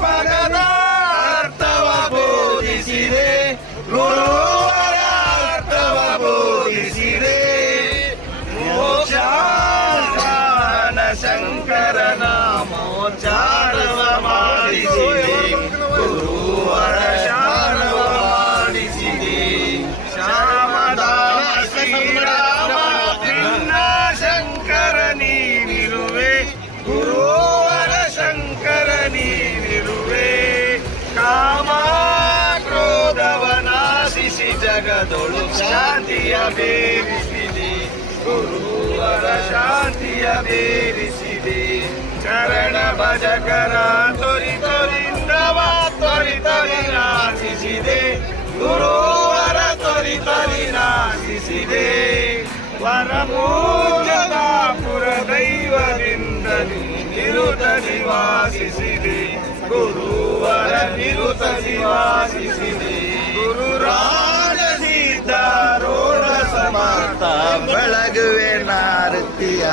ಪರದಾರ್ಥವ ಬೋಧಿಸಿದೆ ಗುರುವರಾರ್ಥವ ಬೋಧಿಸಿದೆ ಮೋಕ್ಷ ಶಂಕರ ನಾಮೋ ಜಗದೊಳು ಶಾಂತಿಯ ಬೇರಿಸಿದೆ. ಗುರುವರ ಶಾಂತಿಯ ಬೇರಿಸಿದೆ. ಚರಣ ಭಜಕರ ತೊರಿ ತೊರಿಂದವ ತೊರಿ ತೊರಿ ನಾಶಿಸಿದೆ ಗುರುವರ ತೊರಿ ತೊರಿ ನಾಶಿಸಿದೆ ವರಮೂಜತಾಪುರ ದೈವದಿಂದಲೂ ನಿರುತ ನಿವಾಸಿಸಿದೆ. ಗುರುವರ ನಿರುತ ನಿವಾಸಿಸಿದೆ. ಗುರು ಬೆಳಗುವೆ ನಾರುತಿಯ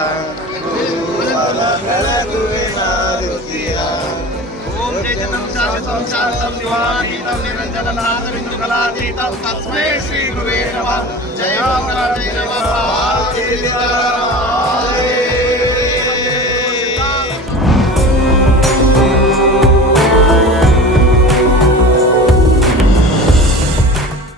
ಬೆಳಗುವೆ ನಾರುತಿಯ ಓಂ ಚೈತನ್ಯಂ ಶಾಶ್ವತಂ ಶಾಂತಂ ದಿವಾನೀತಂ ನಿರಂಜನನಾದವಿಂದು ಕಲಾತೀತಂ ತಸ್ಮೈ ಶ್ರೀ ಗುರೇ ನಮಃ ಜಯ ನಮಃ